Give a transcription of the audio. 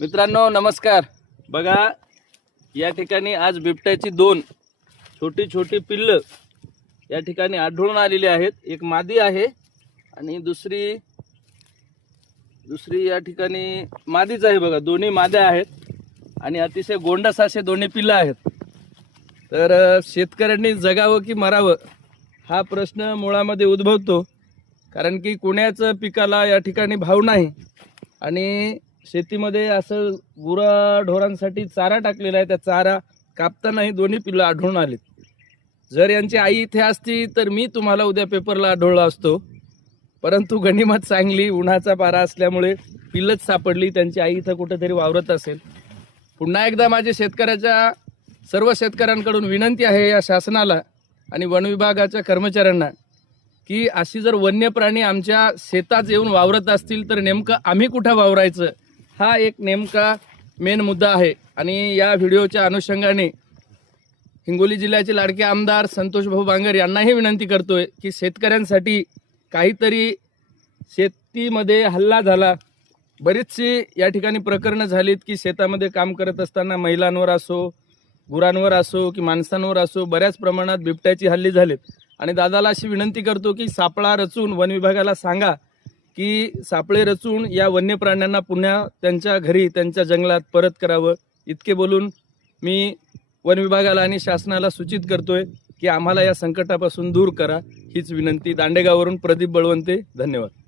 मित्रांनो नमस्कार। बघा या ठिकाणी आज बिबट्याची दोन छोटी छोटी पिल्ल या ठिकाणी आढळून आलेली आहेत। एक मादी आहे आणि दुसरी या ठिकाणी मादीच आहे। बघा दोन्ही माद्या आहेत आणि अतिशय गोंडस असे दोन्ही पिल्ल आहेत। तर शेतकऱ्यांनी जगावं की मरावं हा प्रश्न मुळामध्ये उद्भवतो, कारण की कुण्याचं पिकाला या ठिकाणी भाव नाही आणि शेतीमध्ये असं गुराढोरांसाठी चारा टाकलेला आहे। त्या चारा कापतानाही दोन्ही पिल्लं आढळून आलीत। जर यांची आई इथे असती तर मी तुम्हाला उद्या पेपरला आढळला असतो, परंतु गनिमत चांगली उन्हाचा पारा असल्यामुळे पिल्लच सापडली। त्यांची आई इथं कुठेतरी वावरत असेल। पुन्हा एकदा माझे सर्व शेतकऱ्यांकडून विनंती आहे या शासनाला आणि वन विभागाच्या कर्मचाऱ्यांना की अशी जर वन्य प्राणी आमच्या शेतात येऊन वावरत असतील तर नेमकं आम्ही कुठं वावरायचं, हा एक नेमका मेन मुद्दा आहे। आणि या व्हिडिओच्या अनुषंगाने हिंगोली जिल्ह्याचे लाडके आमदार संतोष भाऊ बांगर यांनाही विनंती करतोय की शेतकऱ्यांसाठी काहीतरी, शेतीमध्ये हल्ला झाला, बरीचशी या ठिकाणी प्रकरणं झालीत की शेतामध्ये काम करत असताना महिलांवर असो, गुरांवर असो की माणसांवर असो बऱ्याच प्रमाणात बिबट्याची हल्ले झालेत। आणि दादाला अशी विनंती करतो की सापळा रचून वन विभागाला सांगा की सापळे रचून या वन्य प्राण्यांना पुन्हा त्यांच्या घरी, त्यांच्या जंगलात परत करावं। इतके बोलून मी वन विभागाला आणि शासनाला सूचित करतोय की आम्हाला या संकटापासून दूर करा, हीच विनंती। दांडेगाववरून प्रदीप बळवंते, धन्यवाद।